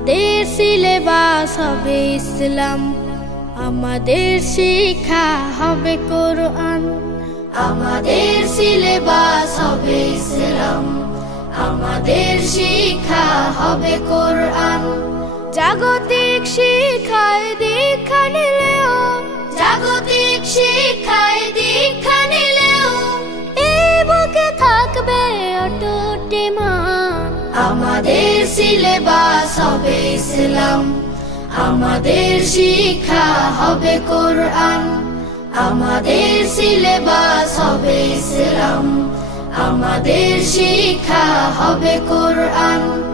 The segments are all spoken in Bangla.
আমাদের সিলেবাস হবে ইসলাম। আমাদের শিক্ষা হবে কোরআন। আমাদের সিলেবাস হবে ইসলাম। আমাদের শিক্ষা হবে কোরআন। জাগতিক শিক্ষায় দীক্ষা নিলেও, জাগতিক শিক্ষায় দীক্ষা নিলেও এই বুকে থাকবে অটুট মান আমাদের হবে ইসলাম। আমাদের শিক্ষা হবে কোরআন। আমাদের সিলেবাস হবে ইসলাম। আমাদের শিক্ষা হবে কোরআন।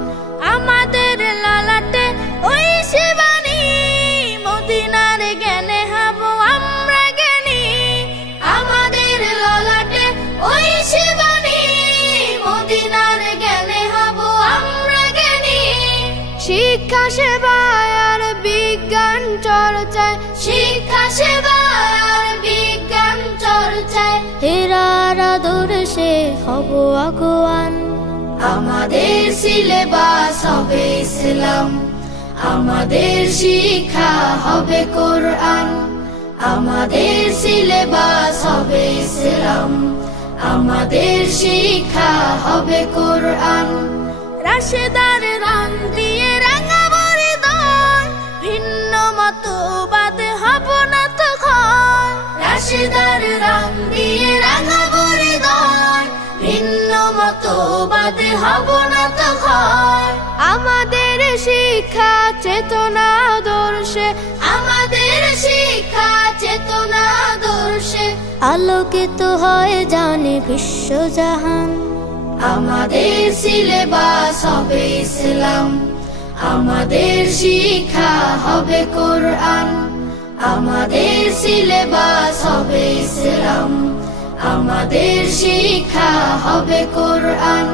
শিক্ষা সেবায় আর বিজ্ঞান চর্চায়। শিক্ষা সেবায় আর বিজ্ঞান চর্চায়। হেরার আদর্শে হব আগুয়ান। আমাদের সিলেবাস হবে ইসলাম। আমাদের শিক্ষা হবে কোরআন। আমাদের সিলেবাস হবে ইসলাম। আমাদের শিক্ষা হবে কোরআন। রাশেদার রাশেদার রং দিয়ে ভিন্ন মতবাদ হব না তো আমাদের শিক্ষা চেতনা দর্শে আমাদের শিক্ষা চেতনা দর্শে আলোকিত হয় জানে বিশ্বজাহান। আমাদের সিলেবাস হবে ইসলাম। আমাদের শিক্ষা হবে কোরআন। আমাদের সিলেবাস হবে ইসলাম আমাদের শিক্ষা হবে কোরআন।